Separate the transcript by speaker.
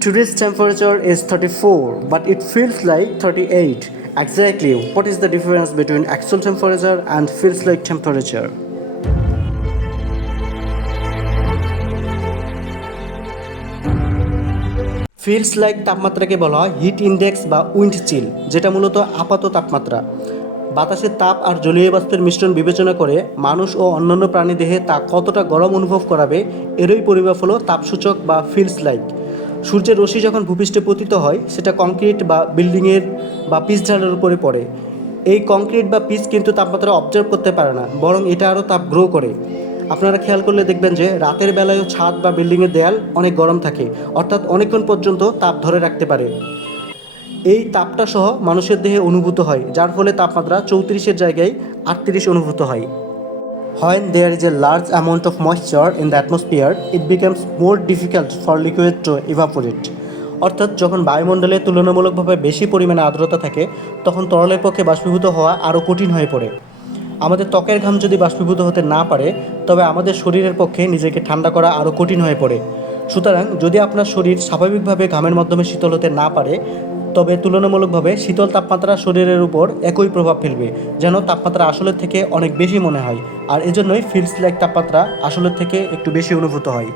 Speaker 1: Today's temperature is 34, but it feels like 38. Exactly, what is the difference between actual temperature and feels like temperature? Feels like তাপমাত্রাকে বলা হয় heat index বা wind chill যেটা মূলত আপাত তাপমাত্রা বাতাসের তাপ আর জলীয় বাষ্পের মিশ্রণ বিবেচনা করে মানুষ ও অন্যান্য প্রাণী দেহে তা কতটা গরম অনুভব করাবে এরই পরিমাপ হলো তাপসূচক বা ফিলস লাইক সূর্যের রশ্মি যখন ভূপৃষ্ঠে পতিত হয়, সেটা কংক্রিট বা বিল্ডিংয়ের বা পিচ ঢালের উপরে পড়ে। এই কংক্রিট বা পিচ কিন্তু তাপমাত্রা অবজার্ভ করতে পারে না, বরং এটা আরও তাপ গ্রো করে। আপনারা খেয়াল করলে দেখবেন যে, রাতের বেলায়ও ছাদ বা বিল্ডিংয়ের দেয়াল অনেক গরম থাকে, অর্থাৎ অনেকক্ষণ পর্যন্ত তাপ ধরে রাখতে পারে। এই তাপটা সহ মানুষের দেহে অনুভূত হয়, যার ফলে তাপমাত্রা চৌত্রিশের জায়গায় আটত্রিশ অনুভূত হয়। When there is a large amount of moisture in the atmosphere, it becomes more difficult for liquid to evaporate. অর্থাৎ যখন বায়ুমণ্ডলে তুলনামূলকভাবে বেশি পরিমাণে আর্দ্রতা থাকে তখন তরলের পক্ষে বাষ্পীভূত হওয়া আরও কঠিন হয়ে পড়ে। আমাদের ত্বকের ঘাম যদি বাষ্পীভূত হতে না পারে তবে আমাদের শরীরের পক্ষে নিজেকে ঠান্ডা করা আরও কঠিন হয়ে পড়ে। সুতরাং যদি আপনার শরীর স্বাভাবিকভাবে ঘামের মাধ্যমে শীতল হতে না পারে তবে তুলনামূলকভাবে শীতল তাপমাত্রা শরীরের উপর একই প্রভাব ফেলবে যেন তাপমাত্রা আসলের থেকে অনেক বেশি মনে হয়। আর এজন্যই ফিল্ড লাইক তাপমাত্রা আসলের থেকে একটু বেশি অনুভূত হয়।